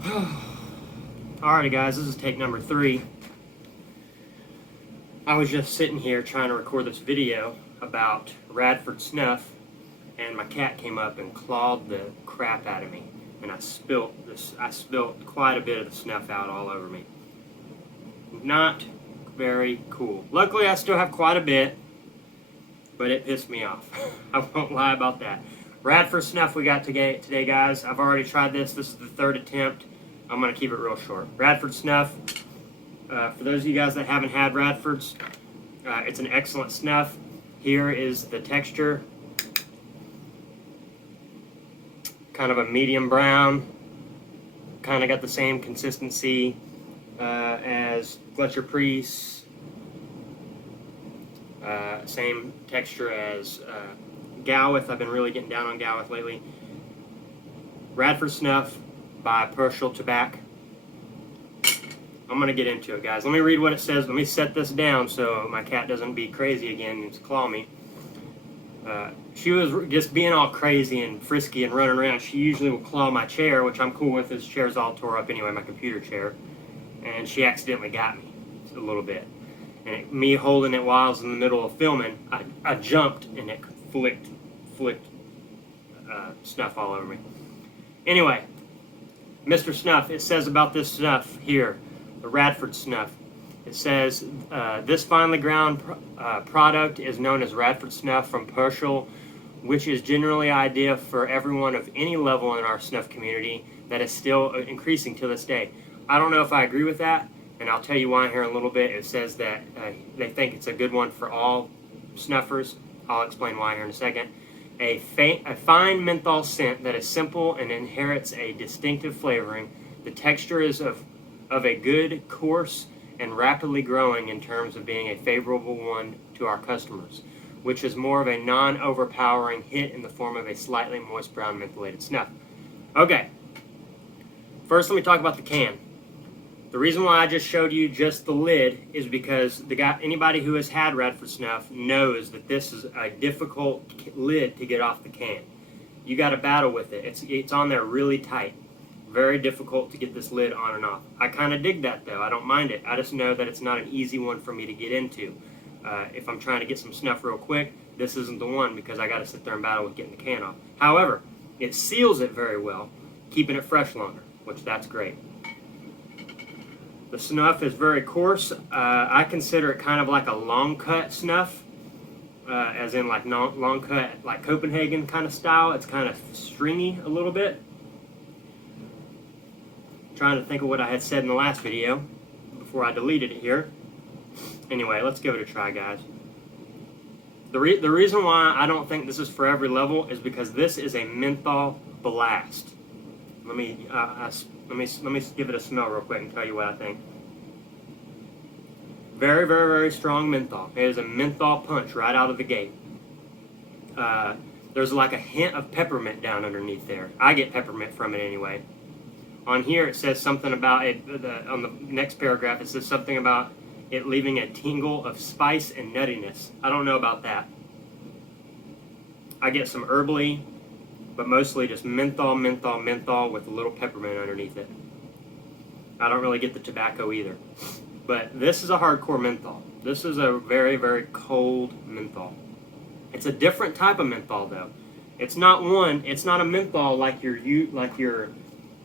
Alrighty guys, this is take number 3. I was just sitting here trying to record this video about Radford Snuff, and my cat came up and clawed the crap out of me, and I spilt quite a bit of the snuff out all over me. Not very cool. Luckily I still have quite a bit, but it pissed me off. I won't lie about that. Radford Snuff we got today guys. I've already tried this. This is the 3rd attempt. I'm going to keep it real short. Radford Snuff. For those of you guys that haven't had Radford's, it's an excellent snuff. Here is the texture. Kind of a medium brown. Kind of got the same consistency as Fletcher Priest. Same texture as Gowith. I've been really getting down on Gowith lately. Radford Snuff by Purshel Tobacco. I'm going to get into it, guys. Let me read what it says. Let me set this down so my cat doesn't be crazy again and claw me. She was just being all crazy and frisky and running around. She usually will claw my chair, which I'm cool with. This chair's all tore up anyway, my computer chair. And she accidentally got me a little bit. And me holding it while I was in the middle of filming, I jumped and it flicked snuff all over me. Anyway, Mr. Snuff, it says about this snuff here, the Radford Snuff. It says, this finely ground product is known as Radford Snuff from Purshel, which is generally ideal for everyone of any level in our snuff community that is still increasing to this day. I don't know if I agree with that, and I'll tell you why here in a little bit. It says that they think it's a good one for all snuffers. I'll explain why here in a second. A fine menthol scent that is simple and inherits a distinctive flavoring. The texture is of a good, coarse, and rapidly growing in terms of being a favorable one to our customers, which is more of a non-overpowering hit in the form of a slightly moist brown mentholated snuff. Okay, first let me talk about the can. The reason why I just showed you just the lid is because anybody who has had Radford Snuff knows that this is a difficult lid to get off the can. You got to battle with it. It's on there really tight. Very difficult to get this lid on and off. I kind of dig that though. I don't mind it. I just know that it's not an easy one for me to get into. If I'm trying to get some snuff real quick, this isn't the one because I got to sit there and battle with getting the can off. However, it seals it very well, keeping it fresh longer, which that's great. The snuff is very coarse. I consider it kind of like a long cut snuff, as in like long cut, like Copenhagen kind of style. It's kind of stringy a little bit. Trying to think of what I had said in the last video before I deleted it here. Anyway, let's give it a try, guys. The reason why I don't think this is for every level is because this is a menthol blast. Let me give it a smell real quick and tell you what I think. Very, very, very strong menthol. It is a menthol punch right out of the gate. There's like a hint of peppermint down underneath there. I get peppermint from it anyway. On here it says something about it, on the next paragraph it says something about it leaving a tingle of spice and nuttiness. I don't know about that. I get some herbally, but mostly just menthol with a little peppermint underneath it. I don't really get the tobacco either. But this is a hardcore menthol. This is a very, very cold menthol. It's a different type of menthol though. It's not a menthol like your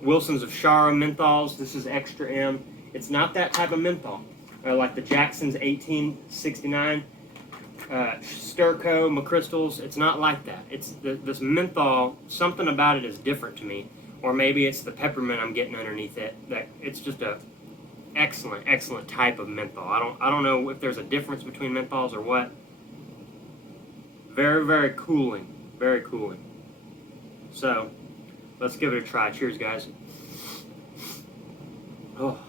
Wilson's of Shara menthols. This is extra M. It's not that type of menthol. Like the Jackson's 1869, Sturco, McChrystals. It's not like that. It's this menthol. Something about it is different to me, or maybe it's the peppermint I'm getting underneath it. That it's just a excellent type of menthol. I don't know if there's a difference between menthols or what. Very, very cooling. Very cooling. So let's give it a try. Cheers, guys. Oh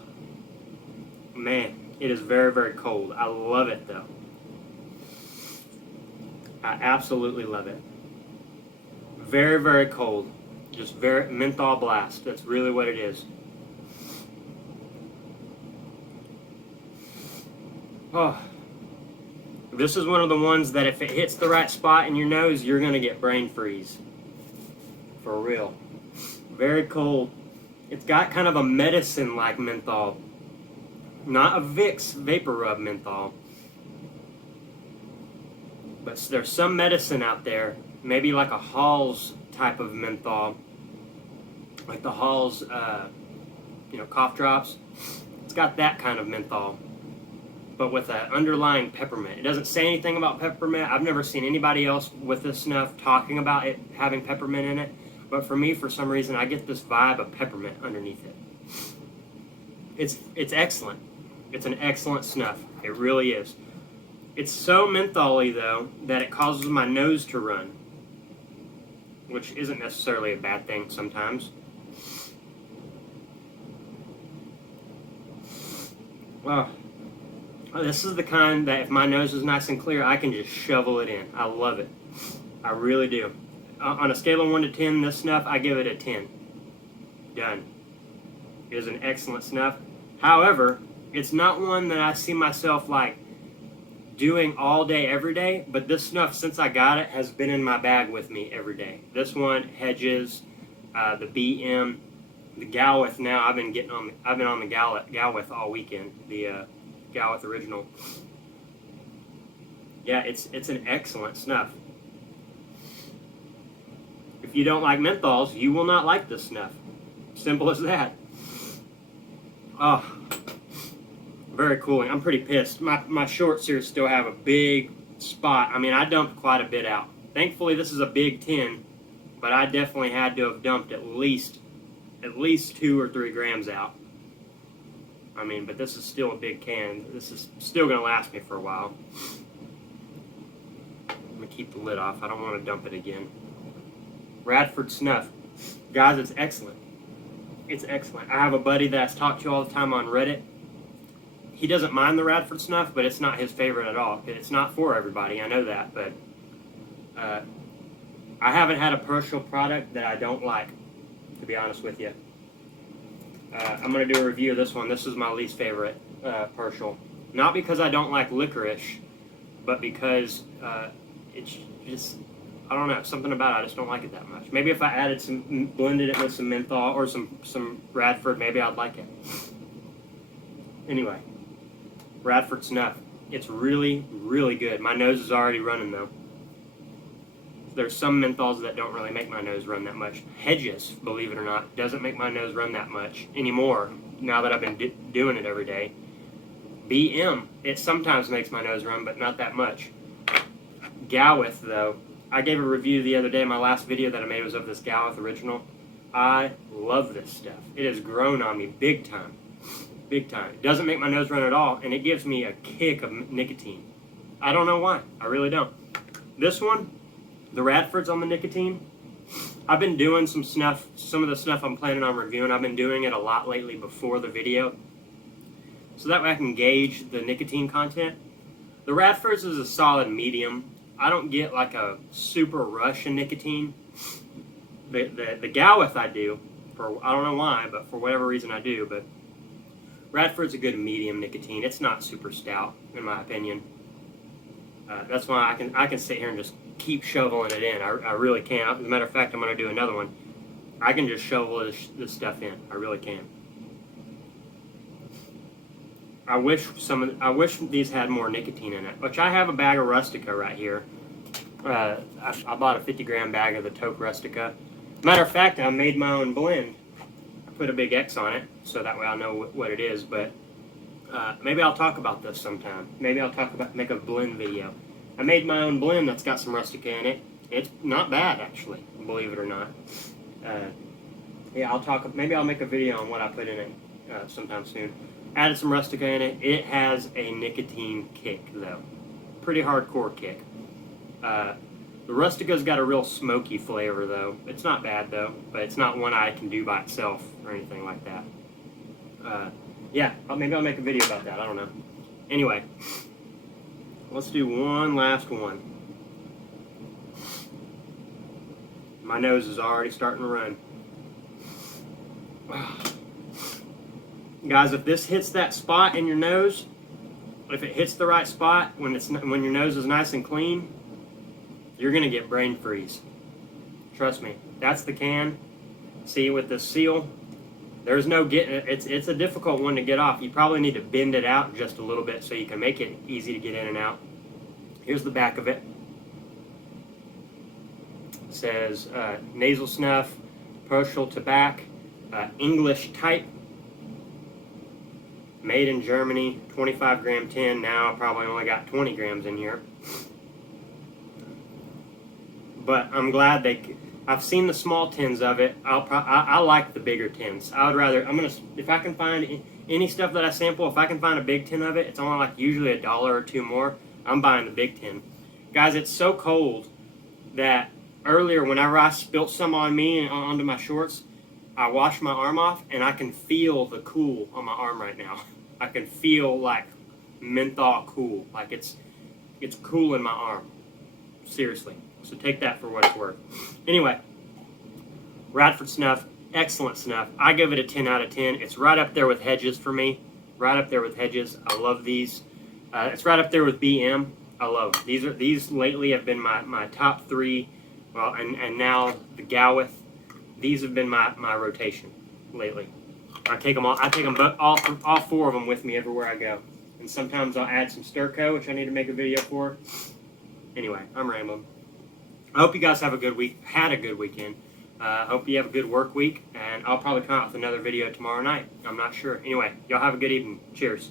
man. It is very, very cold. I love it, though. I absolutely love it. Very, very cold. Just very menthol blast. That's really what it is. Oh. This is one of the ones that if it hits the right spot in your nose, you're going to get brain freeze. For real. Very cold. It's got kind of a medicine-like menthol, not a Vicks Vapor Rub menthol. But there's some medicine out there, maybe like a Halls type of menthol, like the Halls, cough drops. It's got that kind of menthol, but with an underlying peppermint. It doesn't say anything about peppermint. I've never seen anybody else with this snuff talking about it having peppermint in it. But for me, for some reason, I get this vibe of peppermint underneath it. It's excellent. It's an excellent snuff. It really is. It's so mentholy, though, that it causes my nose to run, which isn't necessarily a bad thing sometimes. Oh, this is the kind that if my nose is nice and clear, I can just shovel it in. I love it. I really do. On a scale of 1 to 10, this snuff, I give it a 10. Done. It is an excellent snuff. However, it's not one that I see myself like doing all day, every day, but this snuff, since I got it, has been in my bag with me every day. This one, Hedges, the BM, the Galwith. Now I've been on the Galwith all weekend. The Galwith original. Yeah, it's an excellent snuff. If you don't like menthols, you will not like this snuff. Simple as that. Oh, very cooling. I'm pretty pissed. My shorts here still have a big spot. I mean, I dumped quite a bit out. Thankfully, this is a big tin, but I definitely had to have dumped at least 2 or 3 grams out. I mean, but this is still a big can. This is still going to last me for a while. I'm going to keep the lid off. I don't want to dump it again. Radford Snuff. Guys, it's excellent. It's excellent. I have a buddy that I talk to all the time on Reddit. He doesn't mind the Radford Snuff, but it's not his favorite at all. It's not for everybody, I know that, but I haven't had a personal product that I don't like, to be honest with you. I'm going to do a review of this one. This is my least favorite Pershal. Not because I don't like licorice, but because it's just, I don't know, something about it, I just don't like it that much. Maybe if I added blended it with some menthol or some Radford, maybe I'd like it. Anyway, Radford Snuff. It's really, really good. My nose is already running, though. There's some menthols that don't really make my nose run that much. Hedges, believe it or not, doesn't make my nose run that much anymore, now that I've been doing it every day. BM, it sometimes makes my nose run, but not that much. Galwith, though, I gave a review the other day. My last video that I made was of this Galwith original. I love this stuff. It has grown on me big time. Big time. It doesn't make my nose run at all, and it gives me a kick of nicotine. I don't know why. I really don't. This one, the Radfords on the nicotine, I've been doing some of the snuff I'm planning on reviewing. I've been doing it a lot lately before the video, so that way I can gauge the nicotine content. The Radfords is a solid medium. I don't get like a super rush in nicotine. The Galwith I do, I don't know why, but for whatever reason I do, but Radford's a good medium nicotine. It's not super stout, in my opinion. That's why I can sit here and just keep shoveling it in. I really can. As a matter of fact, I'm going to do another one. I can just shovel this stuff in. I really can. I wish these had more nicotine in it. Which I have a bag of Rustica right here. I bought a 50-gram bag of the Toke Rustica. Matter of fact, I made my own blend. I put a big X on it, so that way I'll know what it is. But maybe I'll talk about this sometime. Maybe I'll make a blend video. I made my own blend that's got some Rustica in it. It's not bad, actually, believe it or not. Yeah, maybe I'll make a video on what I put in it sometime soon. Added some Rustica in it. It has a nicotine kick, though. Pretty hardcore kick. The Rustica's got a real smoky flavor, though. It's not bad, though, but it's not one I can do by itself or anything like that. Yeah, maybe I'll make a video about that. I don't know. Anyway, let's do one last one. My nose is already starting to run. Guys, if this hits that spot in your nose, if it hits the right spot when your nose is nice and clean, you're gonna get brain freeze. Trust me. That's the can. See, with the seal, There's no getting it. It's a difficult one to get off. You probably need to bend it out just a little bit so you can make it easy to get in and out. Here's the back of it. It says nasal snuff, partial tobacco, English type, made in Germany, 25 gram tin. Now I probably only got 20 grams in here. But I'm glad I've seen the small tins of it. I like the bigger tins. I would rather, if I can find any stuff that I sample, if I can find a big tin of it, it's only like usually $1 or $2 more. I'm buying the big tin. Guys, it's so cold that earlier whenever I spilt some on me and onto my shorts, I washed my arm off and I can feel the cool on my arm right now. I can feel like menthol cool. Like it's cool in my arm. Seriously. So take that for what it's worth. Anyway, Radford Snuff, excellent snuff. I give it a 10 out of 10. It's right up there with Hedges for me. Right up there with Hedges. I love these. It's right up there with BM. I love them. These lately have been my top 3. Well, and now the Gowith. These have been my rotation lately. I take them all 4 of them with me everywhere I go. And sometimes I'll add some Sturco, which I need to make a video for. Anyway, I'm rambling. I hope you guys have a good week. Had a good weekend. Hope you have a good work week, and I'll probably come out with another video tomorrow night. I'm not sure. Anyway, y'all have a good evening. Cheers.